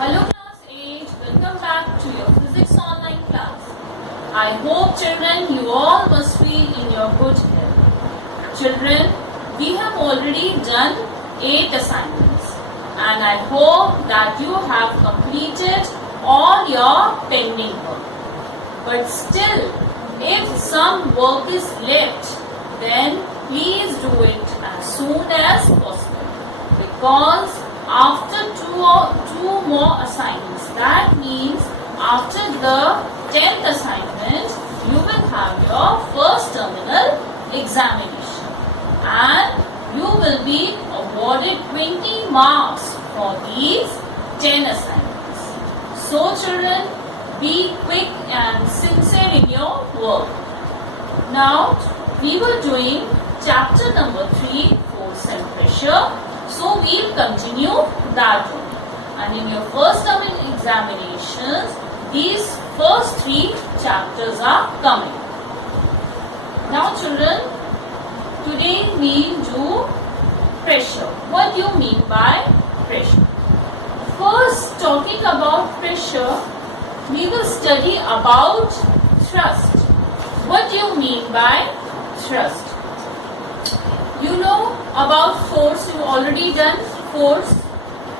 Hello class 8, welcome back to your physics online class. I hope children you all must be in your good health. Children, we have already done 8 assignments and I hope that you have completed all your pending work. But still, if some work is left, then please do it as soon as possible, because after two more assignments, that means after the 10th assignment, you will have your first terminal examination and you will be awarded 20 marks for these 10 assignments. So children, be quick and sincere in your work. Now, we were doing chapter number 3, force and pressure. So, we'll continue that one. And in your first term examinations, these first 3 chapters are coming. Now, children, today we'll do pressure. What do you mean by pressure? First, talking about pressure, we will study about thrust. What do you mean by thrust? You know about force, you already done force.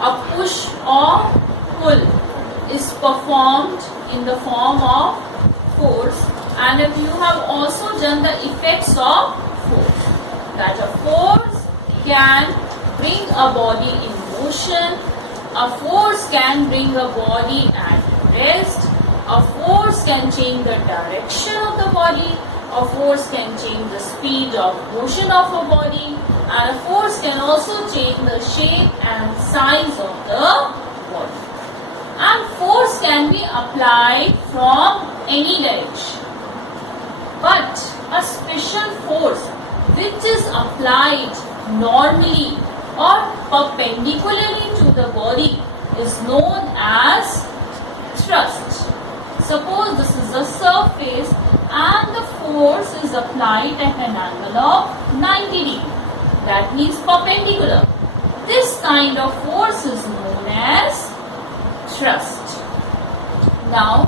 A push or pull is performed in the form of force, and if you have also done the effects of force. That a force can bring a body in motion, a force can bring a body at rest, a force can change the direction of the body, a force can change the speed of motion of a body, and a force can also change the shape and size of the body. And force can be applied from any direction. But a special force which is applied normally or perpendicularly to the body is known as thrust. Suppose this is a surface and the force is applied at an angle of 90 degrees. That means perpendicular. This kind of force is known as thrust. Now,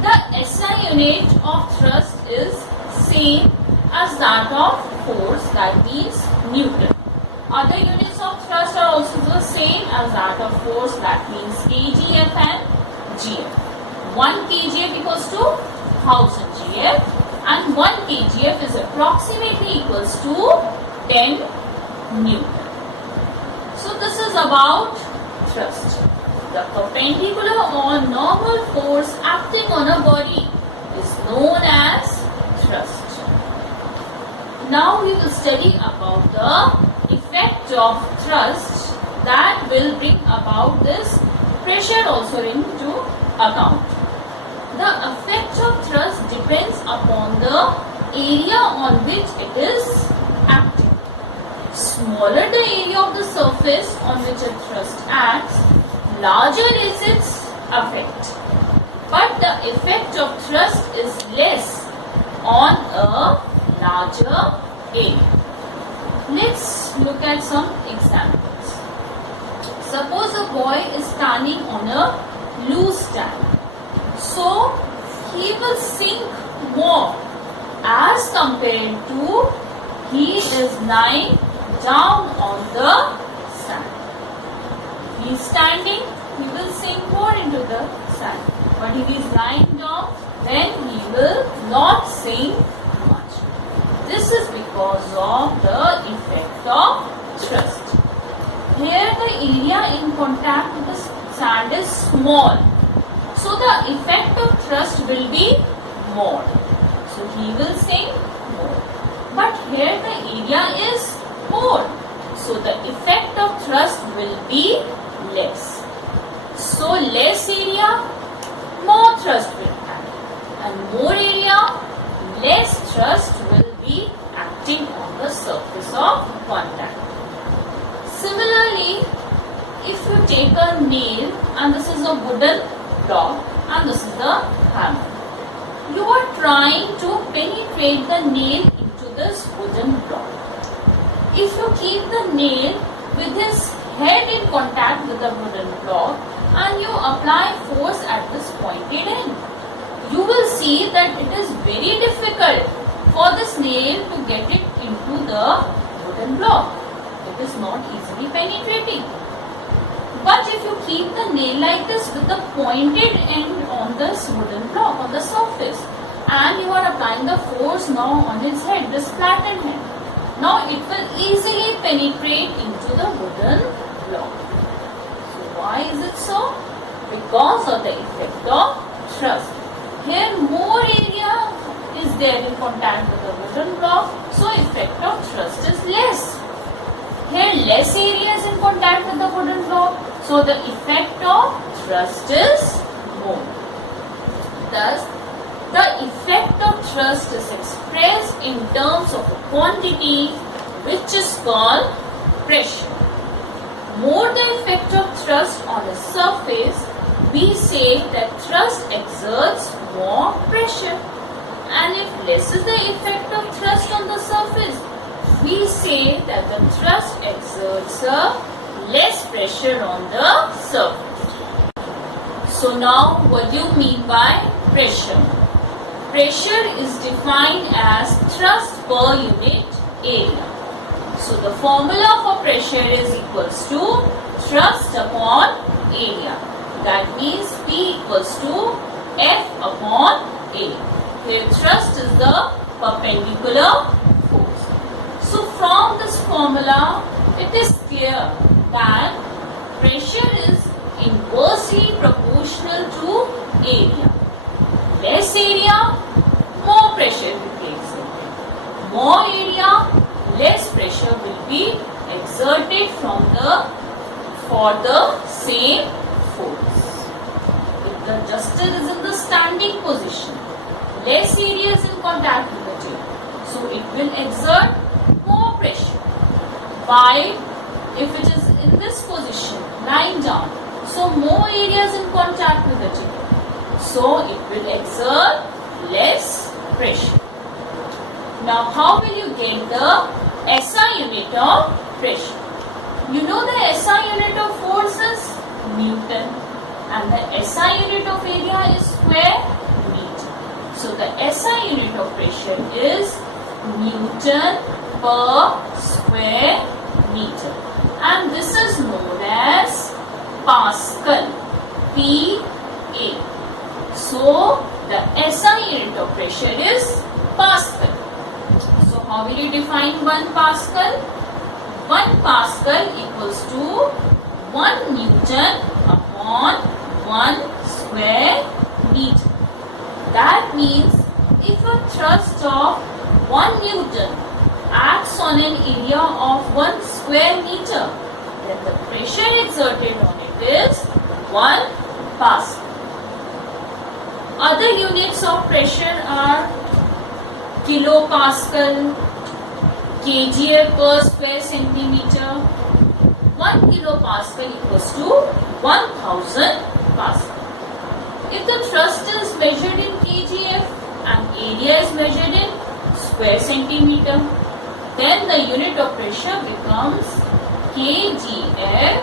the SI unit of thrust is same as that of force, that means Newton. Other units of thrust are also the same as that of force, that means kgf and gf. 1 kgf equals to 1000 gf and 1 kgf is approximately equals to 10 Newton. So this is about thrust. The perpendicular or normal force acting on a body is known as thrust. Now we will study about the effect of thrust that will bring about this pressure also into account. The effect of thrust depends upon the area on which it is acting. Smaller the area of the surface on which a thrust acts, larger is its effect. But the effect of thrust is less on a larger area. Let's look at some examples. Suppose a boy is standing on a loose tank. So, he will sink more as compared to he is lying down on the sand. He is standing, he will sink more into the sand. But if he is lying down, then he will not sink much. This is because of the effect of thrust. Here the area in contact with the sand is small. So the effect of thrust will be more. So he will sink more. But here the area is more. So the effect of thrust will be less. So less area, more thrust will act. And more area, less thrust will be acting on the surface of contact. Similarly, if you take a nail and this is a wooden block and this is the hammer. You are trying to penetrate the nail into this wooden block. If you keep the nail with his head in contact with the wooden block and you apply force at this pointed end. You will see that it is very difficult for this nail to get it into the wooden block. It is not easily penetrating. But if you keep the nail like this with the pointed end on this wooden block, on the surface, and you are applying the force now on its head, this flattened head, now it will easily penetrate into the wooden block. So why is it so? Because of the effect of thrust. Here more area is there in contact with the wooden block, so effect of thrust is less. Here less area is in contact with the wooden block, so the effect of thrust is more. Thus, the effect of thrust is expressed in terms of a quantity which is called pressure. More the effect of thrust on a surface, we say that thrust exerts more pressure. And if less is the effect of thrust on the surface, we say that the thrust exerts less pressure on the surface. So now what do you mean by pressure? Pressure is defined as thrust per unit area. So the formula for pressure is equals to thrust upon area. That means P equals to F upon A. Here thrust is the perpendicular force. So from this formula, it is clear that pressure is inversely proportional to area. Less area, more pressure will be exerted. More area, less pressure will be exerted for the same force. If the adjuster is in the standing position, less area is in contact with the tube, so it will exert more pressure. While if it is in this position, lying down, so more area is in contact with the tube, so it will exert less pressure. Now how will you get the SI unit of pressure? You know the SI unit of force is Newton, and the SI unit of area is square meter. So the SI unit of pressure is Newton per square meter, and this is known as Pascal, PA. So the SI unit of pressure is Pascal. So how will you define 1 Pascal? 1 Pascal equals to 1 Newton upon 1 square meter. That means if a thrust of 1 Newton acts on an area of 1 square meter, then the pressure exerted on it is 1 Pascal. Other units of pressure are kilopascal, kgf per square centimeter. 1 kilopascal equals to 1000 pascal. If the thrust is measured in kgf and area is measured in square centimeter, then the unit of pressure becomes kgf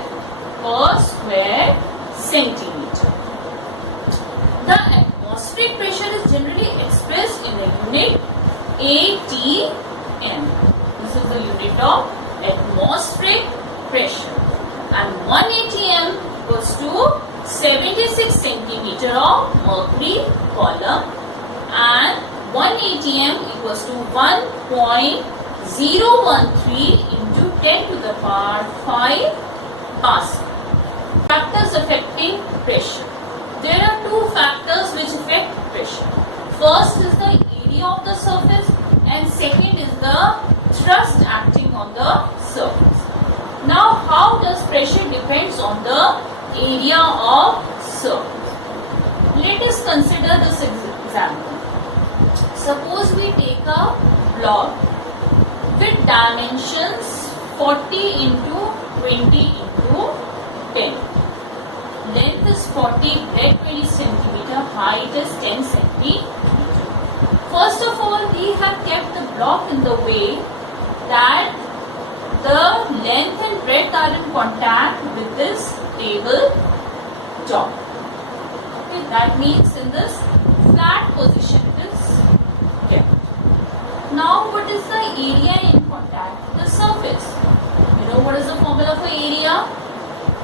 per square centimeter. The atmospheric pressure is generally expressed in the unit ATM. This is the unit of atmospheric pressure, and 1 ATM equals to 76 centimeter of mercury column, and 1 ATM equals to 1.013 into 10 to the power 5 Pascal. Factors affecting pressure. There are 2 factors which affect pressure. First is the area of the surface, and second is the thrust acting on the surface. Now how does pressure depends on the area of surface? Let us consider this example. Suppose we take a block with dimensions 40 into 20 into 10. Length is 40, breadth 20 centimeter, height is 10 centimeter. First of all, we have kept the block in the way that the length and breadth are in contact with this table top. Okay, that means in this flat position it is kept. Now what is the area in contact with the surface? You know what is the formula for area?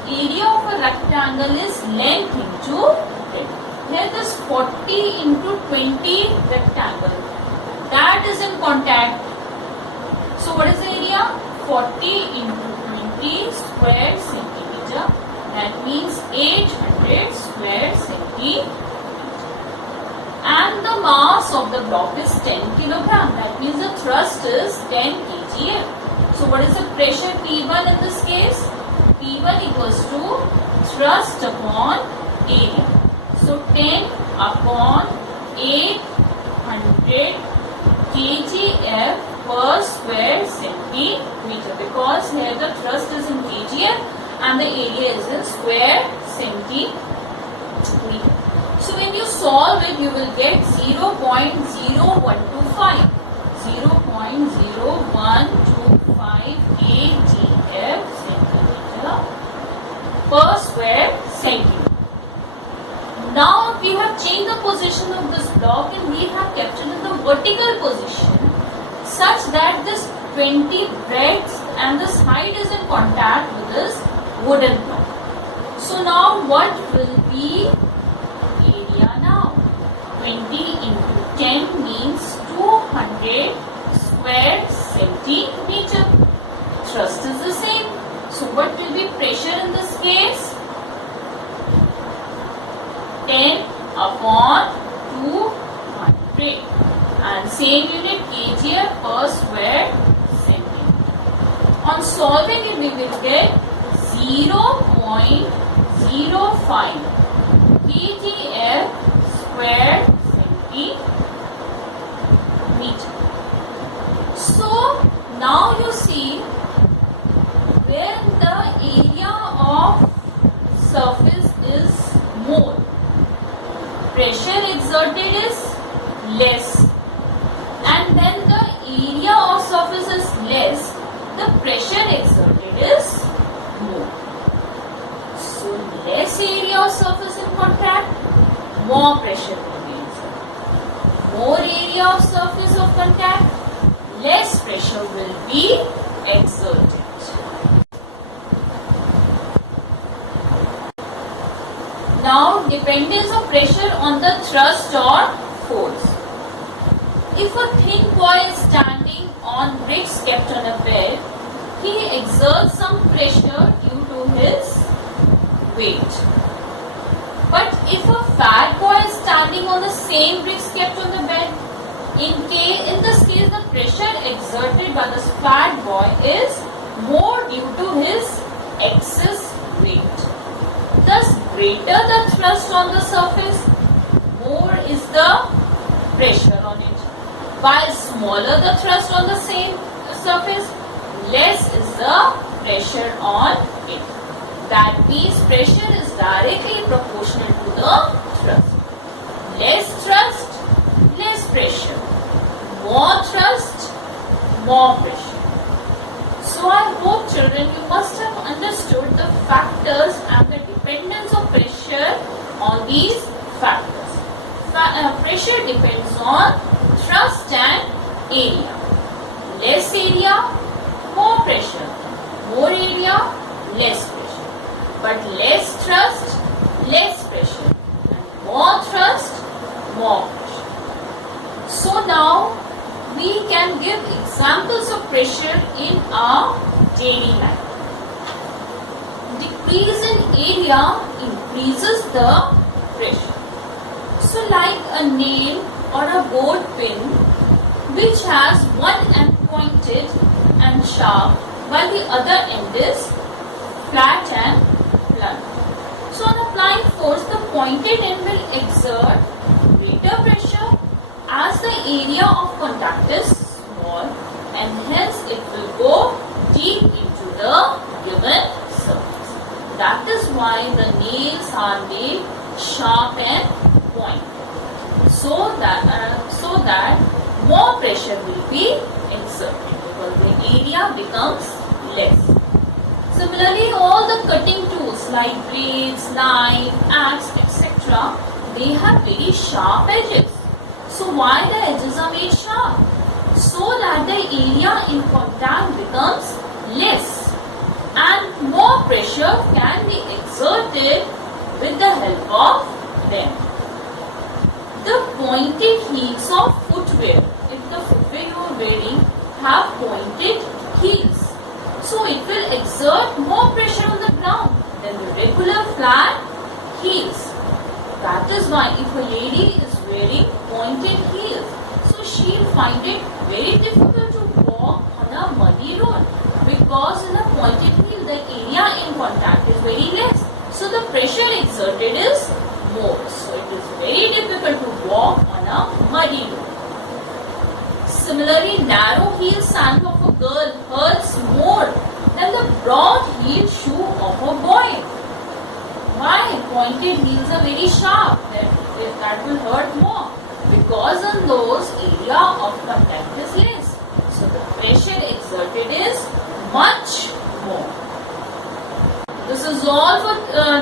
Area of a rectangle is length into width. Here this 40 into 20 rectangle, that is in contact. So what is the area? 40 into 20 square centimeter. That means 800 square centimeter. And the mass of the block is 10 kilogram. That means the thrust is 10 kgm. So what is the pressure P1 in this case? P1 equals to thrust upon area. So 10 upon 800 kgf per square centimeter, because here the thrust is in kgf and the area is in square centimeter. So when you solve it, you will get 0.0125. 0.0125 kgf centimeter per square centimeter. Now we have changed the position of this block and we have kept it in the vertical position such that this 20 breadth and this height is in contact with this wooden block. So now what will be area now? 20 into 10 means 200 square centimeter. Thrust is the same. So what will be pressure in this case? 10 upon 200 and same unit kgf per square centimeter. On solving it, we will get 0.05 kgf square centimeter. So now you see where the area of surface is more, pressure exerted is less, and when the area of surface is less, the pressure exerted is more. So less area of surface in contact, more pressure will be exerted. More area of surface of contact, less pressure will be exerted. Now, dependence of pressure on the thrust or force. If a thin boy is standing on bricks kept on a bed, he exerts some pressure due to his weight. But if a fat boy is standing on the same bricks kept on the bed, in this case the pressure exerted by this fat boy is more due to his excess weight. Thus, greater the thrust on the surface, more is the pressure on it. While smaller the thrust on the same surface, less is the pressure on it. That means pressure is directly proportional to the thrust. Less thrust, less pressure. More thrust, more pressure. So I hope children you must have understood the factors and the dependence of pressure on these factors. Pressure depends on thrust and area. Less area, more pressure. More area, less pressure. But less thrust, less pressure. And more thrust, more pressure. So now we can give examples of pressure in our daily life. Decrease in area increases the pressure. So like a nail or a board pin which has one end pointed and sharp while the other end is flat and blunt. So on applying force, the pointed end will exert greater pressure as the area of contact is small, and hence it will go deep into the given surface. That is why the nails are made sharp and pointed, so that more pressure will be exerted because the area becomes less. Similarly, all the cutting tools like blades, knife, axe, etc., they have very sharp edges. So why the edges are made sharp? So that the area in contact becomes less and more pressure can be exerted with the help of them. The pointed heels of footwear. If the footwear you are wearing have pointed heels, so it will exert more pressure on the ground than the regular flat heels. That is why if a lady is wearing pointed heels, so she will find it very difficult to walk on a muddy road, because in a pointed heel the area in contact is very less, so the pressure exerted is more, so it is very difficult to walk on a muddy road. Similarly, narrow heel sandal of a girl hurts more than the broad heel shoe of a boy. Why? Pointed heels are very sharp, that will hurt more, because in those area of contact is less, so the pressure exerted is much more. This is all for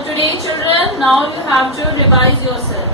today, children. Now you have to revise yourself.